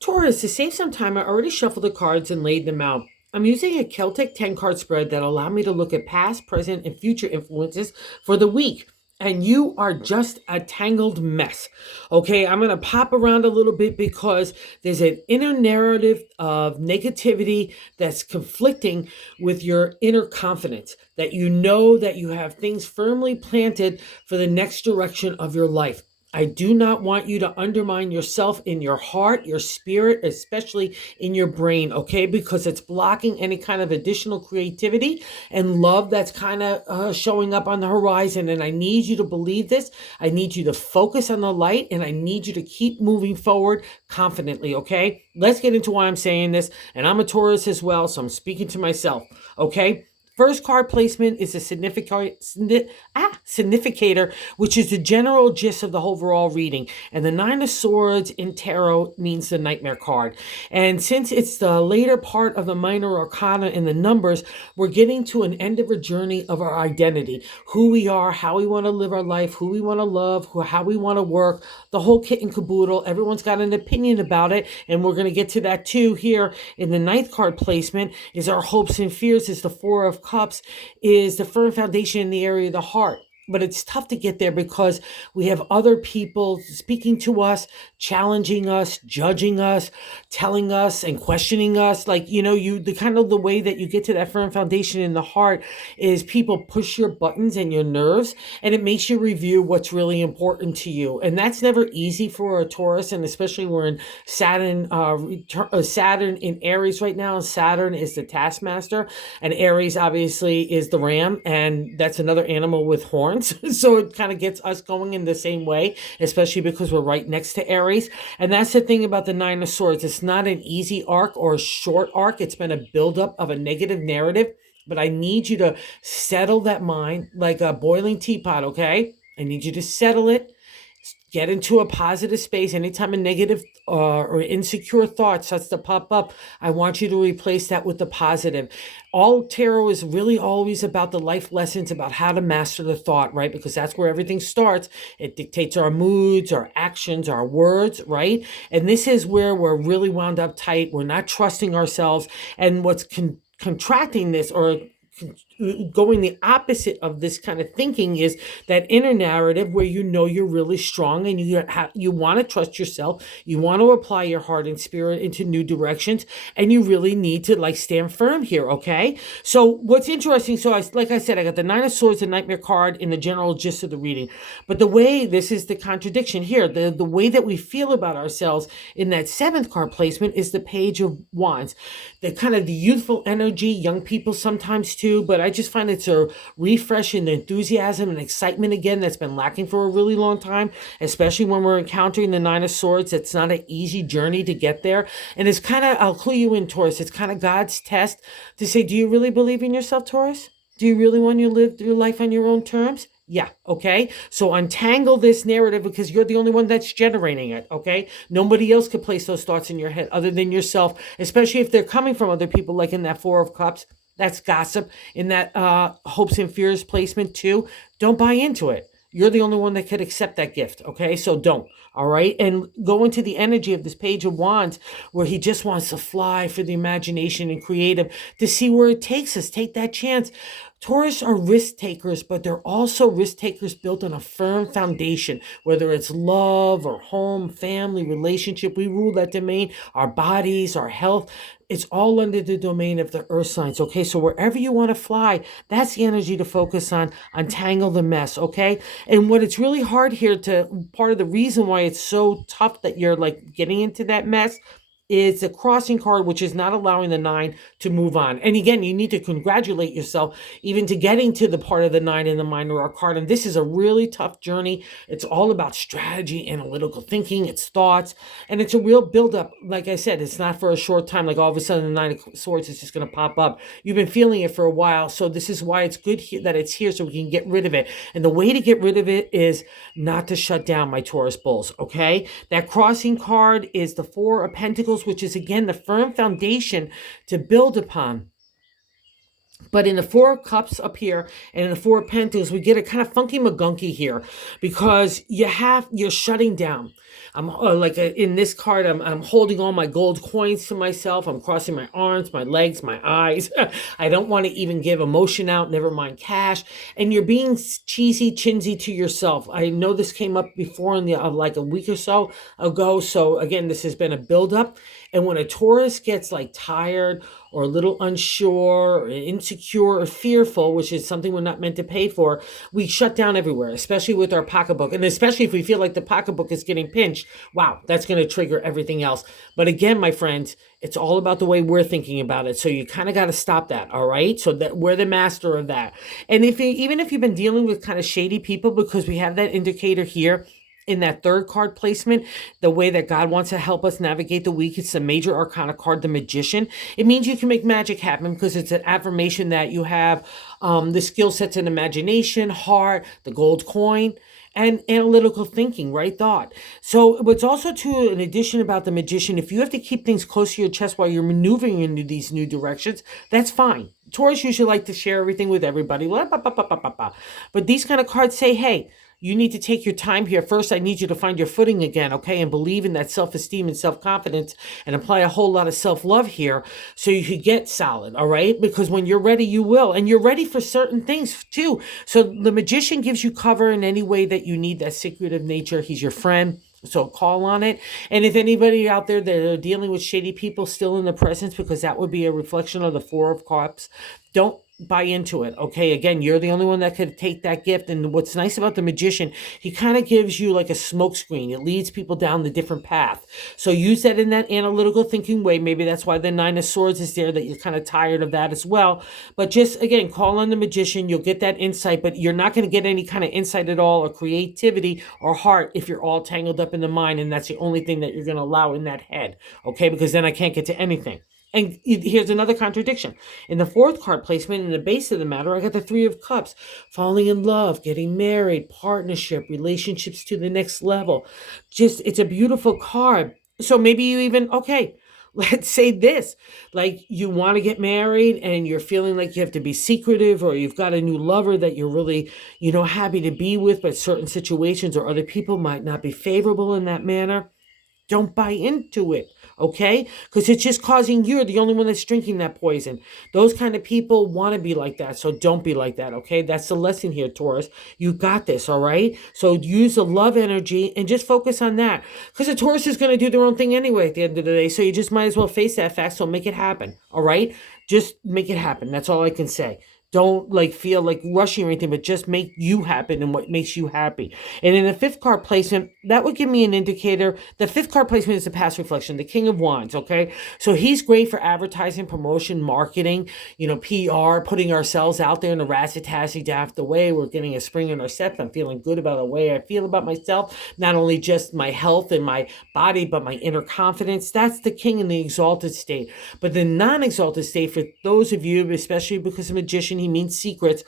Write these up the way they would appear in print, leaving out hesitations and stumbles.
Taurus, to save some time, I already shuffled the cards and laid them out. I'm using a Celtic 10 card spread that allow me to look at past, present, and future influences for the week. And you are just a tangled mess. Okay, I'm going to pop around a little bit because there's an inner narrative of negativity that's conflicting with your inner confidence, that you know that you have things firmly planted for the next direction of your life. I do not want you to undermine yourself in your heart, your spirit, especially in your brain, okay? Because it's blocking any kind of additional creativity and love that's kind of showing up on the horizon. And I need you to believe this. I need you to focus on the light and I need you to keep moving forward confidently, okay? Let's get into why I'm saying this. And I'm a Taurus as well, so I'm speaking to myself, okay? First card placement is a significator, which is the general gist of the overall reading. And the Nine of Swords in tarot means the nightmare card. And since it's the later part of the minor arcana in the numbers, we're getting to an end of a journey of our identity, who we are, how we want to live our life, who we want to love, how we want to work, the whole kit and caboodle. Everyone's got an opinion about it. And we're going to get to that too here in the ninth card placement is our hopes and fears is the Four of Cups is the firm foundation in the area of the heart. But it's tough to get there because we have other people speaking to us, challenging us, judging us, telling us and questioning us. Like, the kind of the way that you get to that firm foundation in the heart is people push your buttons and your nerves, and it makes you review what's really important to you. And that's never easy for a Taurus, and especially we're in Saturn in Aries right now. Saturn is the taskmaster, and Aries obviously is the ram, and that's another animal with horns. So it kind of gets us going in the same way, especially because we're right next to Aries. And that's the thing about the Nine of Swords. It's not an easy arc or a short arc. It's been a buildup of a negative narrative. But I need you to settle that mind like a boiling teapot, okay? I need you to settle it. Get into a positive space. Anytime a negative or insecure thought starts to pop up, I want you to replace that with the positive. All tarot is really always about the life lessons about how to master the thought, right? Because that's where everything starts. It dictates our moods, our actions, our words, right? And this is where we're really wound up tight. We're not trusting ourselves. And what's contracting this or going the opposite of this kind of thinking is that inner narrative where you're really strong and you want to trust yourself, you want to apply your heart and spirit into new directions, and you really need to like stand firm here, okay? So what's interesting, like I said, I got the Nine of Swords, the Nightmare card in the general gist of the reading, but the way this is the contradiction here, the way that we feel about ourselves in that seventh card placement is the Page of Wands, the kind of the youthful energy, young people sometimes too, but I just find it's a refresh in the enthusiasm and excitement again that's been lacking for a really long time, especially when we're encountering the Nine of Swords. It's not an easy journey to get there. And it's kind of, I'll clue you in, Taurus, it's kind of God's test to say, do you really believe in yourself, Taurus? Do you really want to live your life on your own terms? Yeah, okay? So untangle this narrative because you're the only one that's generating it, okay? Nobody else could place those thoughts in your head other than yourself, especially if they're coming from other people, like in that Four of Cups. That's gossip. In that hopes and fears placement too. Don't buy into it. You're the only one that could accept that gift, okay? So don't, all right? And go into the energy of this Page of Wands where he just wants to fly for the imagination and creative to see where it takes us. Take that chance. Taurus are risk takers, but they're also risk takers built on a firm foundation, whether it's love or home, family, relationship. We rule that domain, our bodies, our health. It's all under the domain of the earth signs, okay? So wherever you want to fly, that's the energy to focus on. Untangle the mess, okay? And what it's really hard here part of the reason why it's so tough that you're like getting into that mess is the crossing card, which is not allowing the nine to move on. And again, you need to congratulate yourself even to getting to the part of the nine in the minor arcana. And this is a really tough journey. It's all about strategy, analytical thinking, it's thoughts, and it's a real buildup. Like I said, it's not for a short time, like all of a sudden the Nine of Swords is just going to pop up. You've been feeling it for a while, so this is why it's good that it's here so we can get rid of it. And the way to get rid of it is not to shut down, my Taurus bulls, okay? That crossing card is the Four of Pentacles, which is again the firm foundation to build upon. But in the Four of Cups up here and in the Four of Pentacles, we get a kind of funky magunky here because you're shutting down. I'm in this card, I'm holding all my gold coins to myself. I'm crossing my arms, my legs, my eyes. I don't want to even give emotion out, never mind cash. And you're being cheesy, chinsy to yourself. I know this came up before in the like a week or so ago. So again, this has been a buildup. And when a Taurus gets like tired or a little unsure or insecure or fearful, which is something we're not meant to pay for, we shut down everywhere, especially with our pocketbook. And especially if we feel like the pocketbook is getting pinched, wow, that's going to trigger everything else. But again, my friends, it's all about the way we're thinking about it. So you kind of got to stop that, all right? So that we're the master of that. And even if you've been dealing with kind of shady people, because we have that indicator here, in that third card placement, the way that God wants to help us navigate the week, it's a major arcana card, the Magician. It means you can make magic happen because it's an affirmation that you have the skill sets in imagination, heart, the gold coin, and analytical thinking, right thought. So what's also too an addition about the Magician, if you have to keep things close to your chest while you're maneuvering into these new directions, that's fine. Taurus usually like to share everything with everybody. But these kind of cards say, hey, you need to take your time here. First, I need you to find your footing again, okay? And believe in that self-esteem and self-confidence and apply a whole lot of self-love here so you could get solid, all right? Because when you're ready, you will. And you're ready for certain things too. So the Magician gives you cover in any way that you need that secretive nature. He's your friend. So call on it. And if anybody out there that are dealing with shady people still in the presence, because that would be a reflection of the Four of Cups, don't buy into it. Okay, again, you're the only one that could take that gift. And what's nice about the Magician, he kind of gives you like a smoke screen. It leads people down the different path. So use that in that analytical thinking way. Maybe that's why the Nine of Swords is there, that you're kind of tired of that as well. But just again, call on the Magician. You'll get that insight, but you're not going to get any kind of insight at all or creativity or heart if you're all tangled up in the mind, and that's the only thing that you're going to allow in that head. Okay, because then I can't get to anything. And here's another contradiction. In the fourth card placement, in the base of the matter, I got the Three of Cups. Falling in love, getting married, partnership, relationships to the next level. Just, it's a beautiful card. So maybe you even, okay, let's say this. Like you want to get married and you're feeling like you have to be secretive, or you've got a new lover that you're really, happy to be with, but certain situations or other people might not be favorable in that manner. Don't buy into it, okay? Because it's just causing you're the only one that's drinking that poison. Those kind of people want to be like that, so don't be like that, okay? That's the lesson here, Taurus. You got this, all right? So use the love energy and just focus on that. Because the Taurus is going to do their own thing anyway at the end of the day, so you just might as well face that fact, so make it happen, all right? Just make it happen. That's all I can say. Don't feel like rushing or anything, but just make you happen and what makes you happy. And in the fifth card placement, that would give me an indicator. The fifth card placement is the past reflection, the King of Wands, okay? So he's great for advertising, promotion, marketing, PR, putting ourselves out there in the razzle-tazzle daft way. We're getting a spring in our step. I'm feeling good about the way I feel about myself, not only just my health and my body, but my inner confidence. That's the king in the exalted state. But the non-exalted state, for those of you, especially because of Magician, he means secrets.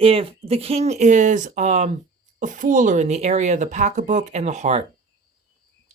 If the king is a fooler in the area of the pocketbook and the heart,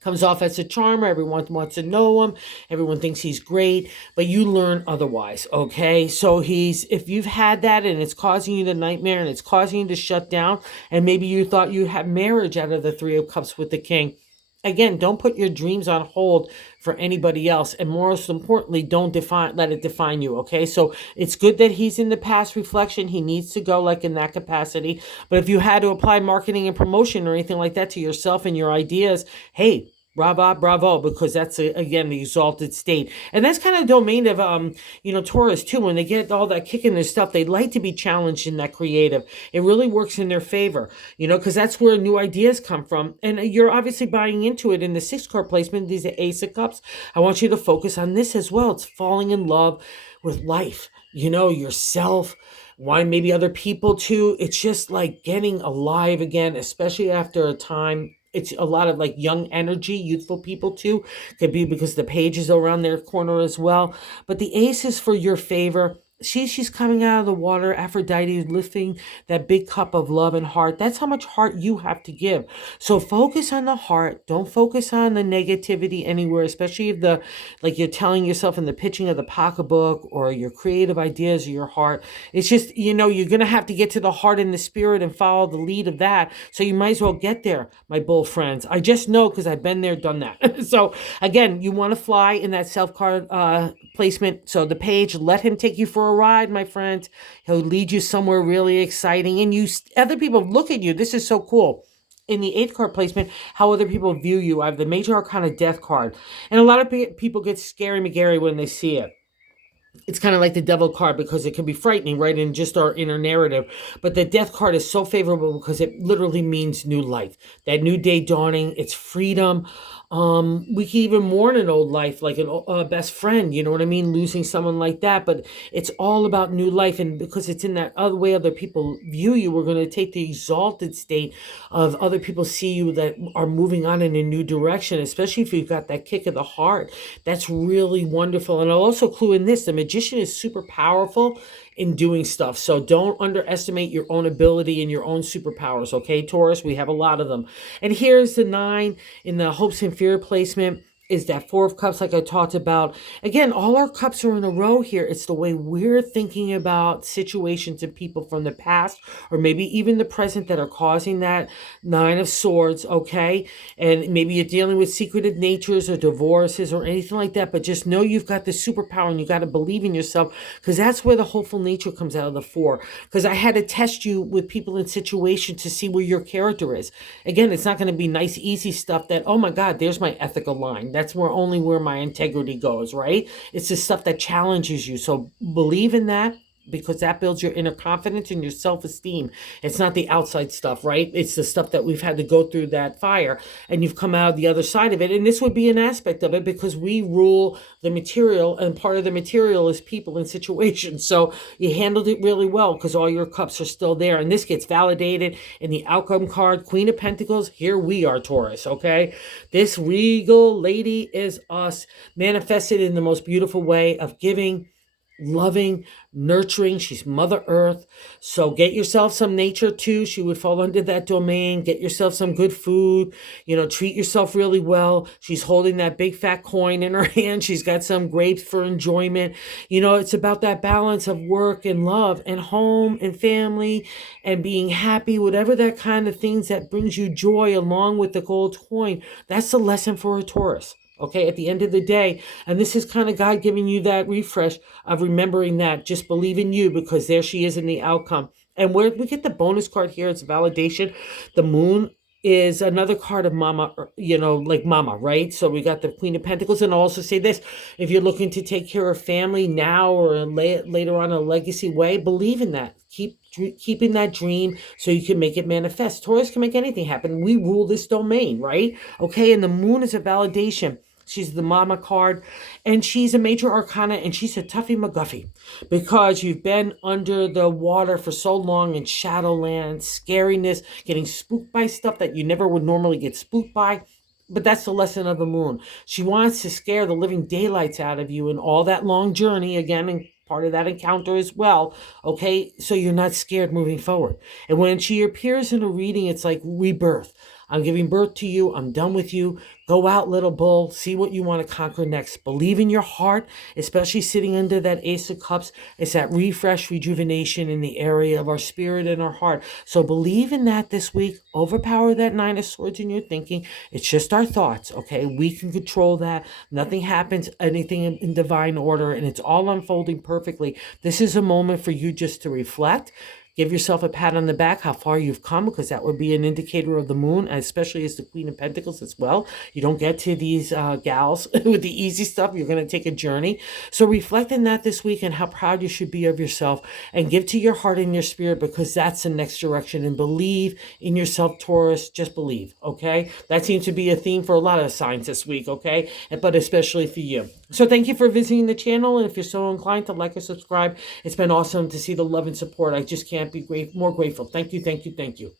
comes off as a charmer, everyone wants to know him, everyone thinks he's great, but you learn otherwise, okay? So if you've had that and it's causing you the nightmare and it's causing you to shut down, and maybe you thought you had marriage out of the Three of Cups with the king, again, don't put your dreams on hold for anybody else. And most importantly, don't let it define you, okay? So it's good that he's in the past reflection. He needs to go in that capacity. But if you had to apply marketing and promotion or anything like that to yourself and your ideas, hey, bravo, because that's again the exalted state. And that's kind of domain of Taurus too. When they get all that kick in their stuff, they like to be challenged in that creative. It really works in their favor, because that's where new ideas come from. And you're obviously buying into it in the sixth card placement. These are Ace of Cups. I want you to focus on this as well. It's falling in love with life, yourself. Why maybe other people too. It's just like getting alive again, especially after a time. It's a lot of young energy, youthful people too. Could be because the page is around their corner as well. But the ace is for your favor. She's coming out of the water. Aphrodite is lifting that big cup of love and heart. That's how much heart you have to give. So focus on the heart. Don't focus on the negativity anywhere, especially if like you're telling yourself in the pitching of the pocketbook or your creative ideas or your heart. It's just, you're going to have to get to the heart and the spirit and follow the lead of that. So you might as well get there, my bull friends. I just know because I've been there, done that. So again, you want to fly in that self card placement. So the page, let him take you for a ride, my friend. He'll lead you somewhere really exciting. And other people look at you. This is so cool. In the 8th card placement, how other people view you. I have the Major Arcana Death card. And a lot of people get scary McGarry when they see it. It's kind of like the devil card because it can be frightening, right? In just our inner narrative. But the death card is so favorable because it literally means new life. That new day dawning, it's freedom. We can even mourn an old life, like a best friend, you know what I mean? Losing someone like that. But it's all about new life. And because it's in that other way other people view you, we're going to take the exalted state of other people see you that are moving on in a new direction, especially if you've got that kick of the heart. That's really wonderful. And I'll also clue in this, the magician is super powerful in doing stuff. So don't underestimate your own ability and your own superpowers. Okay, Taurus, we have a lot of them. And here's the 9 in the hopes and fear placement. Is that 4 of cups like I talked about. Again, all our cups are in a row here. It's the way we're thinking about situations and people from the past or maybe even the present that are causing that 9 of swords, okay? And maybe you're dealing with secretive natures or divorces or anything like that, but just know you've got the superpower and you got to believe in yourself because that's where the hopeful nature comes out of the 4. Because I had to test you with people in situations to see where your character is. Again, it's not going to be nice, easy stuff that, oh my God, there's my ethical line. That's only where my integrity goes, right? It's the stuff that challenges you. So believe in that because that builds your inner confidence and your self-esteem. It's not the outside stuff, right? It's the stuff that we've had to go through that fire and you've come out the other side of it. And this would be an aspect of it because we rule the material and part of the material is people and situations. So you handled it really well because all your cups are still there. And this gets validated in the outcome card, Queen of Pentacles. Here we are, Taurus, okay? This regal lady is us manifested in the most beautiful way of giving, loving, nurturing. She's Mother Earth. So get yourself some nature too. She would fall under that domain. Get yourself some good food. Treat yourself really well. She's holding that big fat coin in her hand. She's got some grapes for enjoyment. It's about that balance of work and love and home and family and being happy, whatever that kind of things that brings you joy along with the gold coin. That's the lesson for a Taurus. Okay, at the end of the day, and this is kind of God giving you that refresh of remembering that. Just believe in you because there she is in the outcome. And where we get the bonus card here, it's validation. The moon is another card of mama, like mama, right? So we got the Queen of Pentacles. And I'll also say this, if you're looking to take care of family now or later on a legacy way, believe in that. Keeping that dream so you can make it manifest. Taurus can make anything happen. We rule this domain, right? Okay, and the moon is a validation. She's the mama card, and she's a major arcana, and she's a toughie McGuffey because you've been under the water for so long in Shadowland, scariness, getting spooked by stuff that you never would normally get spooked by. But that's the lesson of the moon. She wants to scare the living daylights out of you in all that long journey, again, and part of that encounter as well, okay? So you're not scared moving forward. And when she appears in a reading, it's like rebirth. I'm giving birth to you. I'm done with you. Go out, little bull. See what you want to conquer next. Believe in your heart, especially sitting under that Ace of Cups. It's that refresh, rejuvenation in the area of our spirit and our heart. So believe in that this week. Overpower that 9 of Swords in your thinking. It's just our thoughts, okay? We can control that. Nothing happens, anything in divine order, and it's all unfolding perfectly. This is a moment for you just to reflect. Give yourself a pat on the back, how far you've come, because that would be an indicator of the moon, especially as the Queen of Pentacles as well. You don't get to these gals with the easy stuff. You're going to take a journey. So reflect on that this week and how proud you should be of yourself and give to your heart and your spirit because that's the next direction. And believe in yourself, Taurus. Just believe, okay? That seems to be a theme for a lot of signs this week, okay? But especially for you. So thank you for visiting the channel. And if you're so inclined to like or subscribe, it's been awesome to see the love and support. I just can't be more grateful. Thank you, thank you, thank you.